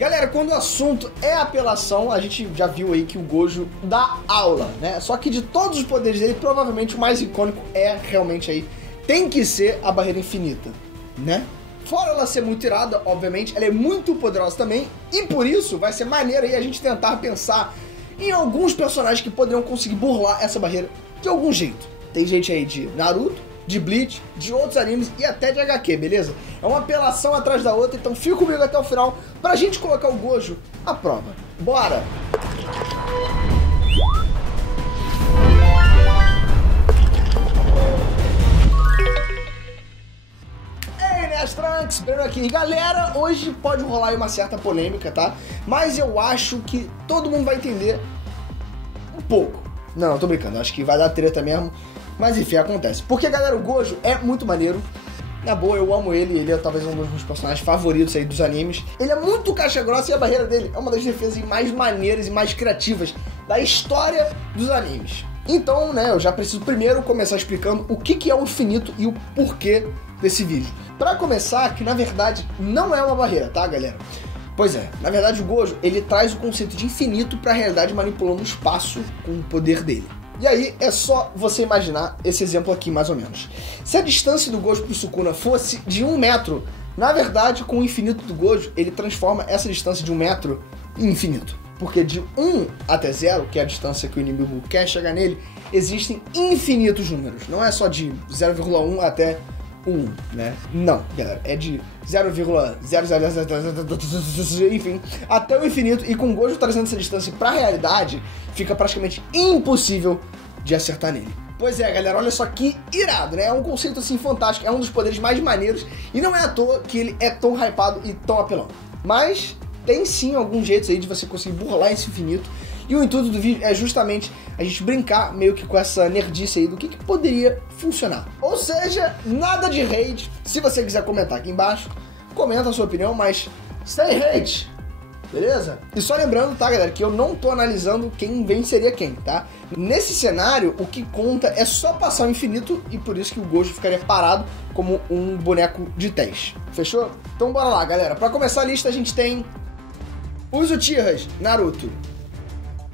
Galera, quando o assunto é apelação, a gente já viu aí que o Gojo dá aula, né? Só que de todos os poderes dele, provavelmente o mais icônico é realmente aí, tem que ser a barreira infinita, né? Fora ela ser muito irada, obviamente, ela é muito poderosa também, e por isso vai ser maneiro aí a gente tentar pensar em alguns personagens que poderiam conseguir burlar essa barreira de algum jeito. Tem gente aí de Naruto, de Bleach, de outros animes e até de HQ, beleza? É uma apelação atrás da outra, então fica comigo até o final pra gente colocar o Gojo à prova. Bora! Ei, Nestranks, Breno aqui. Galera, hoje pode rolar aí uma certa polêmica, tá? Mas eu acho que todo mundo vai entender um pouco. Não, tô brincando, acho que vai dar treta mesmo. Mas enfim, acontece. Porque, galera, o Gojo é muito maneiro. Na boa, eu amo ele. Ele é talvez um dos meus personagens favoritos aí dos animes. Ele é muito caixa grossa e a barreira dele é uma das defesas mais maneiras e mais criativas da história dos animes. Então, né, eu já preciso primeiro começar explicando o que é o infinito e o porquê desse vídeo. Pra começar, que na verdade não é uma barreira, tá, galera? Pois é, na verdade o Gojo, ele traz o conceito de infinito pra realidade manipulando o espaço com o poder dele. E aí, é só você imaginar esse exemplo aqui, mais ou menos. Se a distância do Gojo pro Sukuna fosse de 1 metro, na verdade, com o infinito do Gojo, ele transforma essa distância de 1 metro em infinito. Porque de 1 até 0, que é a distância que o inimigo quer chegar nele, existem infinitos números. Não é só de 0,1 até 1, né? Não, galera, é de 0,000, enfim, até o infinito, e com o Gojo trazendo essa distância pra realidade, fica praticamente impossível de acertar nele. Pois é, galera, olha só que irado, né? É um conceito assim fantástico, é um dos poderes mais maneiros, e não é à toa que ele é tão hypado e tão apelão. Mas tem sim alguns jeitos aí de você conseguir burlar esse infinito, e o intuito do vídeo é justamente a gente brincar meio que com essa nerdice aí do que poderia funcionar. Ou seja, nada de hate. Se você quiser comentar aqui embaixo, comenta a sua opinião, mas sem hate, beleza? E só lembrando, tá, galera, que eu não tô analisando quem venceria quem, tá? Nesse cenário, o que conta é só passar o infinito, e por isso que o Gojo ficaria parado como um boneco de teste. Fechou? Então bora lá, galera. Pra começar a lista, a gente tem os Uchihas, Naruto.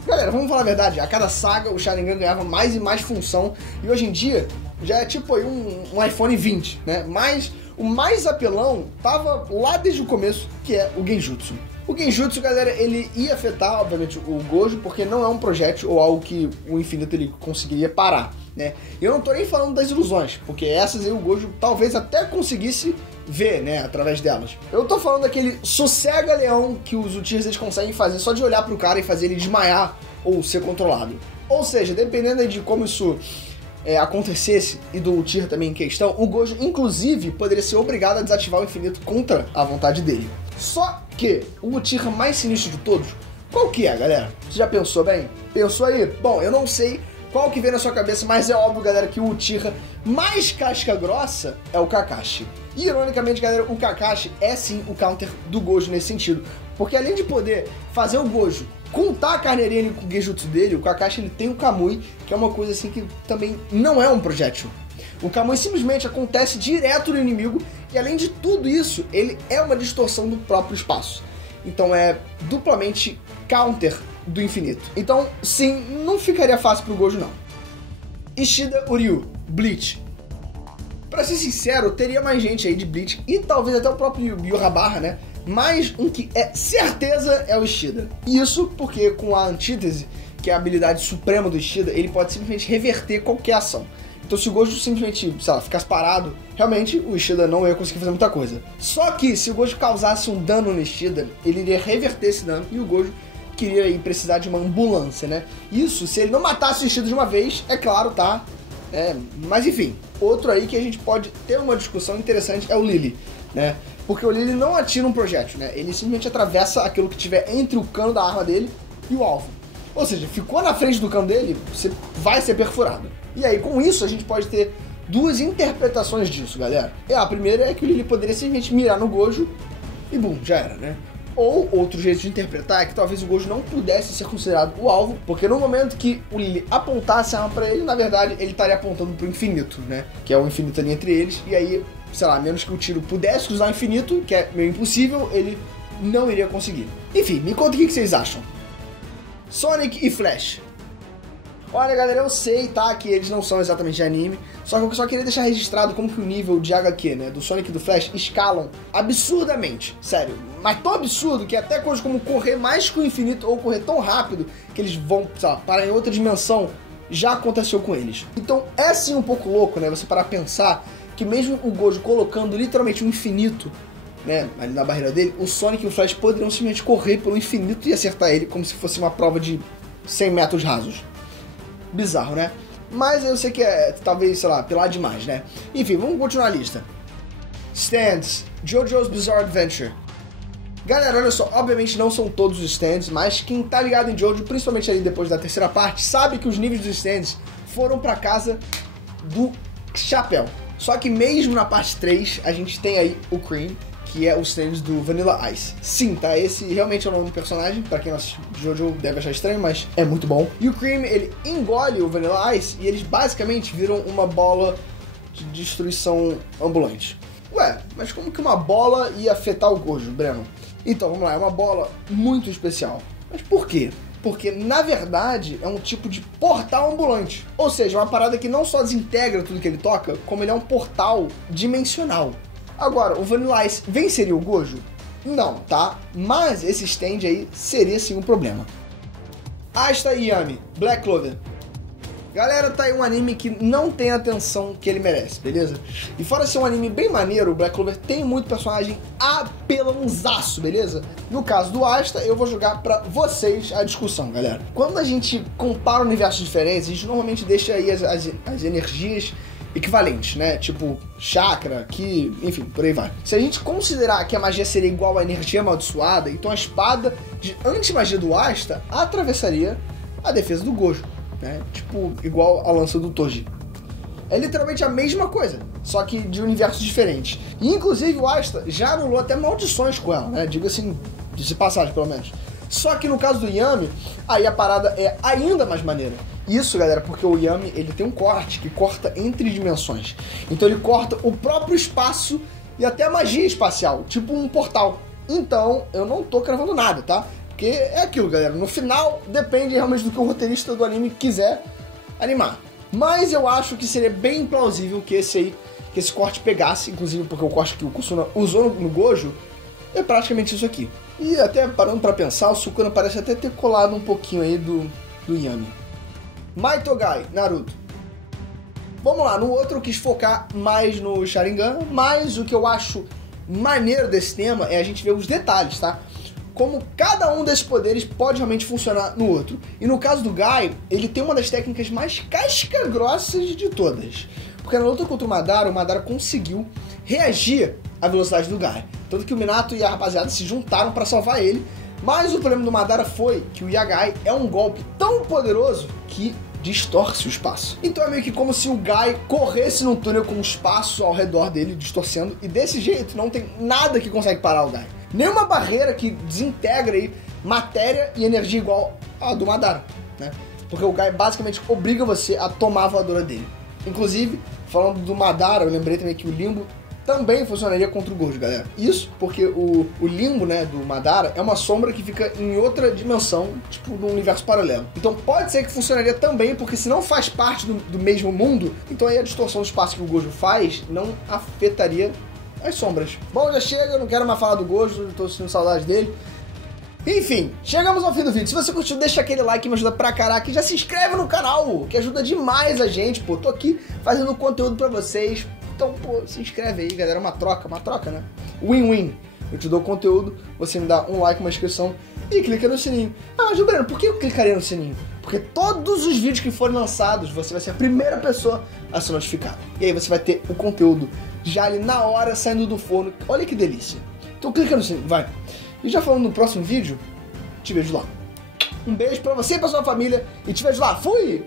Galera, vamos falar a verdade, a cada saga o Sharingan ganhava mais e mais função, e hoje em dia já é tipo aí um iPhone 20, né? Mas o mais apelão tava lá desde o começo, que é o Genjutsu. O Genjutsu, galera, ele ia afetar, obviamente, o Gojo, porque não é um projétil ou algo que o infinito ele conseguiria parar, né? E eu não tô nem falando das ilusões, porque essas aí o Gojo talvez até conseguisse ver, né, através delas. Eu tô falando daquele sossega-leão que os Uchihas eles conseguem fazer só de olhar pro cara e fazer ele desmaiar ou ser controlado. Ou seja, dependendo de como isso acontecesse e do Uchiha também em questão, o Gojo, inclusive, poderia ser obrigado a desativar o infinito contra a vontade dele. Só que o Uchiha mais sinistro de todos, qual que é, galera? Você já pensou bem? Pensou aí? Bom, eu não sei qual que vem na sua cabeça, mas é óbvio, galera, que o Uchiha mais casca grossa é o Kakashi. E, ironicamente, galera, o Kakashi é sim o counter do Gojo nesse sentido. Porque além de poder fazer o Gojo contar a carneirinha com o Genjutsu dele, o Kakashi ele tem o Kamui, que é uma coisa assim que também não é um projétil. O Kamui simplesmente acontece direto no inimigo e, além de tudo isso, ele é uma distorção do próprio espaço. Então é duplamente counter do infinito. Então, sim, não ficaria fácil pro Gojo, não. Ishida Uryu, Bleach. Pra ser sincero, teria mais gente aí de Bleach e talvez até o próprio Yurabara, né? Mas um que é certeza é o Ishida. Isso porque com a antítese, que é a habilidade suprema do Ishida, ele pode simplesmente reverter qualquer ação. Então se o Gojo simplesmente, sei lá, ficasse parado, realmente o Ishida não ia conseguir fazer muita coisa. Só que se o Gojo causasse um dano no Ishida, ele iria reverter esse dano e o Gojo queria aí precisar de uma ambulância, né? Isso se ele não matasse o Ishida de uma vez, é claro, tá? Mas enfim, outro aí que a gente pode ter uma discussão interessante é o Lily, né? Porque o Lily não atira um projétil, né? Ele simplesmente atravessa aquilo que tiver entre o cano da arma dele e o alvo. Ou seja, ficou na frente do cano dele, você vai ser perfurado. E aí, com isso, a gente pode ter duas interpretações disso, galera. A primeira é que o Lily poderia simplesmente mirar no Gojo e bum, já era, né? Ou outro jeito de interpretar é que talvez o Gojo não pudesse ser considerado o alvo, porque no momento que o Lily apontasse a arma pra ele, na verdade, ele estaria apontando pro infinito, né? Que é o infinito ali entre eles, e aí, sei lá, menos que o tiro pudesse cruzar o infinito, que é meio impossível, ele não iria conseguir. Enfim, me conta o que vocês acham. Sonic e Flash. Olha, galera, eu sei, tá, que eles não são exatamente de anime, só que eu só queria deixar registrado como que o nível de HQ, né, do Sonic e do Flash escalam absurdamente, sério, mas tão absurdo que até coisas como correr mais que o infinito ou correr tão rápido que eles vão, sei lá, parar em outra dimensão, já aconteceu com eles. Então é sim um pouco louco, né, você parar a pensar que mesmo o Gojo colocando literalmente um infinito, né, ali na barreira dele, o Sonic e o Flash poderiam simplesmente correr pelo infinito e acertar ele como se fosse uma prova de 100 metros rasos. Bizarro, né? Mas eu sei que é, talvez, sei lá, pilar demais, né? Enfim, vamos continuar a lista. Stands, JoJo's Bizarre Adventure. Galera, olha só, obviamente não são todos os stands, mas quem tá ligado em JoJo, principalmente ali depois da terceira parte, sabe que os níveis dos stands foram pra casa do Chapéu. Só que mesmo na parte 3, a gente tem aí o Cream, que é o stand do Vanilla Ice. Sim, tá? Esse realmente é o nome do personagem. Pra quem não assiste JoJo deve achar estranho, mas é muito bom. E o Cream, ele engole o Vanilla Ice e eles basicamente viram uma bola de destruição ambulante. Ué, mas como que uma bola ia afetar o Gojo, Breno? Então, vamos lá, é uma bola muito especial. Mas por quê? Porque, na verdade, é um tipo de portal ambulante. Ou seja, uma parada que não só desintegra tudo que ele toca, como ele é um portal dimensional. Agora, o Vanilla Ice venceria o Gojo? Não, tá? Mas esse stand aí seria sim um problema. Asta e Yami, Black Clover. Galera, tá aí um anime que não tem a atenção que ele merece, beleza? E fora ser um anime bem maneiro, o Black Clover tem muito personagem apelãozaço, beleza? No caso do Asta, eu vou jogar pra vocês a discussão, galera. Quando a gente compara universos diferentes, a gente normalmente deixa aí as energias equivalentes, né? Tipo, chakra, ki, enfim, por aí vai. Se a gente considerar que a magia seria igual à energia amaldiçoada, então a espada de anti-magia do Asta atravessaria a defesa do Gojo, né? Tipo, igual a lança do Toji. É literalmente a mesma coisa, só que de universos diferentes. E, inclusive, o Asta já anulou até maldições com ela, né? Diga assim, de passagem, pelo menos. Só que no caso do Yami, aí a parada é ainda mais maneira. Isso, galera, porque o Yami, ele tem um corte que corta entre dimensões. Então ele corta o próprio espaço e até a magia espacial, tipo um portal. Então, eu não tô cravando nada, tá? Porque é aquilo, galera. No final, depende realmente do que o roteirista do anime quiser animar. Mas eu acho que seria bem plausível que esse corte pegasse, inclusive porque o corte que o Kusuna usou no Gojo é praticamente isso aqui. E até parando pra pensar, o Sukuna parece até ter colado um pouquinho aí do Yami. Maitogai, Naruto. Vamos lá, no outro eu quis focar mais no Sharingan, mas o que eu acho maneiro desse tema é a gente ver os detalhes, tá? Como cada um desses poderes pode realmente funcionar no outro. E no caso do Guy, ele tem uma das técnicas mais casca-grossas de todas. Porque na luta contra o Madara conseguiu reagir à velocidade do Guy. Tanto que o Minato e a rapaziada se juntaram para salvar ele. Mas o problema do Madara foi que o Yagai é um golpe tão poderoso que distorce o espaço. Então é meio que como se o Guy corresse num túnel com o espaço ao redor dele, distorcendo, e desse jeito não tem nada que consegue parar o Guy. Nenhuma barreira que desintegra aí matéria e energia igual a do Madara, né? Porque o Guy basicamente obriga você a tomar a voadora dele. Inclusive, falando do Madara, eu lembrei também que o Limbo também funcionaria contra o Gojo, galera. Isso porque o limbo, né, do Madara é uma sombra que fica em outra dimensão, tipo, num universo paralelo. Então pode ser que funcionaria também, porque se não faz parte do mesmo mundo, então aí a distorção do espaço que o Gojo faz não afetaria as sombras. Bom, já chega, eu não quero mais falar do Gojo, eu tô sentindo saudade dele. Enfim, chegamos ao fim do vídeo. Se você curtiu, deixa aquele like que me ajuda pra caraca. E já se inscreve no canal, que ajuda demais a gente, pô. Tô aqui fazendo conteúdo pra vocês. Então, pô, se inscreve aí, galera. É uma troca, né? Win-win. Eu te dou conteúdo, você me dá um like, uma inscrição e clica no sininho. Ah, mas, Breno, por que eu clicaria no sininho? Porque todos os vídeos que forem lançados, você vai ser a primeira pessoa a ser notificado. E aí você vai ter o conteúdo já ali na hora, saindo do forno. Olha que delícia. Então clica no sininho, vai. E já falando no próximo vídeo, te vejo lá. Um beijo pra você e pra sua família e te vejo lá. Fui!